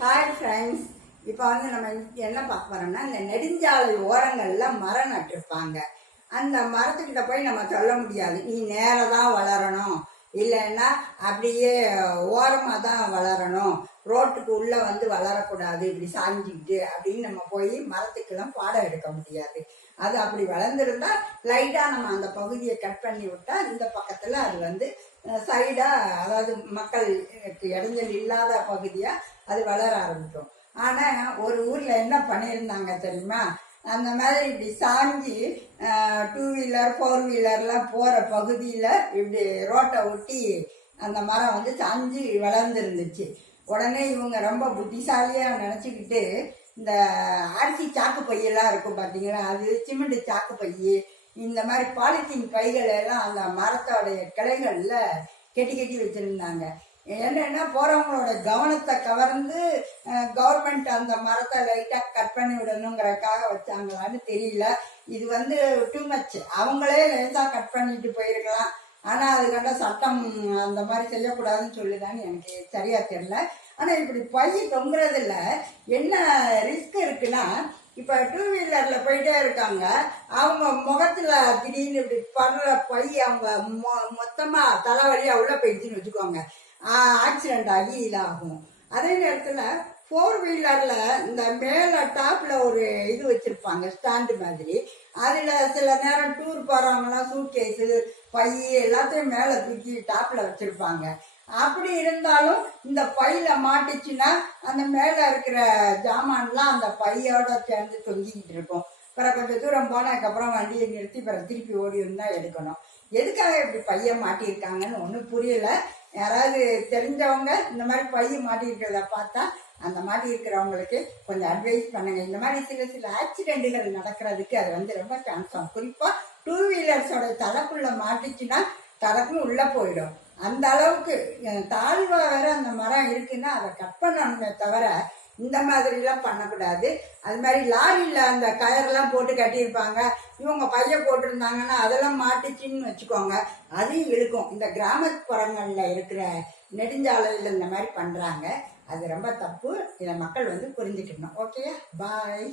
Hi friends. இப்போ நம்ம என்ன பார்க்க போறோம்னா, இந்த நெடுஞ்சாலை ஓரங்கள்ல மரம் நட்டிருப்பாங்க. அந்த மரத்துக்கிட்ட போய் நம்ம சொல்ல முடியாது, நீ நேராக தான் வளரணும், இல்லைன்னா அப்படியே ஓரமாக தான் வளரணும், ரோட்டுக்கு உள்ளே வந்து வளரக்கூடாது இப்படி சாஞ்சிக்கிட்டு அப்படின்னு நம்ம போய் மரத்துக்கெல்லாம் பாடம் எடுக்க முடியாது. அது அப்படி வளர்ந்துருந்தா லைட்டாக நம்ம அந்த பகுதியை கட் பண்ணி விட்டா இந்த பக்கத்தில் அது சைடாக, அதாவது மக்களுக்கு இடைஞ்சல் இல்லாத பகுதியாக அது வளர ஆரம்பிக்கும். ஆனால் ஒரு ஊரில் என்ன பண்ணியிருந்தாங்க தெரியுமா, அந்த மாதிரி இப்படி சாஞ்சி 2 வீலர் 4 வீலர்லாம் போகிற பகுதியில் இப்படி ரோட்டை ஒட்டி அந்த மரம் சாஞ்சி வளர்ந்துருந்துச்சு. உடனே இவங்க ரொம்ப புத்திசாலியாக நினச்சிக்கிட்டு இந்த அரிசி சாக்கு பையெல்லாம் இருக்கும் பார்த்தீங்களா, அது சிமெண்ட் சாக்கு பை, இந்த மாதிரி பாலித்தீன் பைகள் எல்லாம் அந்த மரத்தோடைய கிளைகளில் கெட்டி கெட்டி வச்சுருந்தாங்க. என்னென்னா போகிறவங்களோட கவனத்தை கவர்ந்து கவர்மெண்ட் அந்த மரத்தை லைட்டாக கட் பண்ணி விடணுங்கிறதுக்காக வச்சாங்களான்னு தெரியல. இது டூ மச். அவங்களே லேசாக கட் பண்ணிட்டு போயிருக்கலாம், ஆனால் அதுக்காண்ட சட்டம் அந்த மாதிரி செய்யக்கூடாதுன்னு சொல்லுதான்னு எனக்கு சரியாக தெரியல. ஆனால் இப்படி பை தொங்குறதுல என்ன ரிஸ்க் இருக்குன்னா, இப்போ 2 வீலரில் போயிட்டே இருக்காங்க, அவங்க முகத்தில் திடீர்னு இப்படி படுற பை அவங்க மொத்தமாக தலைவலியாக உள்ளே போயிடுச்சுன்னு வச்சுக்கோங்க, ஆக்சிடெண்ட் ஆகி இதாகும். அதே நேரத்தில் 4 வீலரில் இந்த மேலே டாப்பில் ஒரு இது வச்சுருப்பாங்க, ஸ்டாண்டு மாதிரி. அதில் சில நேரம் டூர் போகிறவங்கலாம் சூட்கேஸு பை எல்லாத்தையும் மேலே தூக்கி டாப்பில் வச்சுருப்பாங்க. அப்படி இருந்தாலும் இந்த பையில மாட்டுச்சுன்னா அந்த மேலே இருக்கிற ஜாமான்லாம் அந்த பையோட சேர்ந்து தொங்கிக்கிட்டு இருக்கும். பிறகு கொஞ்சம் தூரம் போனதுக்கப்புறம் வண்டியை நிறுத்தி பிறகு திருப்பி ஓடி இருந்தால் எடுக்கணும். எதுக்காக இப்படி பையை மாட்டியிருக்காங்கன்னு ஒன்றும் புரியலை. யாராவது தெரிஞ்சவங்க இந்த மாதிரி பைய மாட்டியிருக்கிறத பார்த்தா அந்த மாதிரி இருக்கிறவங்களுக்கு கொஞ்சம் அட்வைஸ் பண்ணுங்க. இந்த மாதிரி சில ஆக்சிடென்ட்டுகள் நடக்கிறதுக்கு அது ரொம்ப சான்ஸ் ஆகும். குறிப்பாக 2 வீலர்ஸோட தலைக்குள்ள மாட்டுச்சுன்னா தலைக்குன்னு உள்ளே போயிடும். அந்த அளவுக்கு தாழ்வா வேற அந்த மரம் இருக்குன்னா அதை கட் பண்ணணுமே தவிர இந்த மாதிரிலாம் பண்ணக்கூடாது. அது மாதிரி லாரியில் அந்த கயர்லாம் போட்டு கட்டியிருப்பாங்க, இவங்க பைய போட்டிருந்தாங்கன்னா அதெல்லாம் மாட்டுச்சின்னு வச்சுக்கோங்க, அதையும் இழுக்கும். இந்த கிராமப்புறங்களில் இருக்கிற நெடுஞ்சாலையில் இந்த மாதிரி பண்ணுறாங்க, அது ரொம்ப தப்பு. இதை மக்கள் புரிஞ்சுக்கணும். ஓகே, பாய்.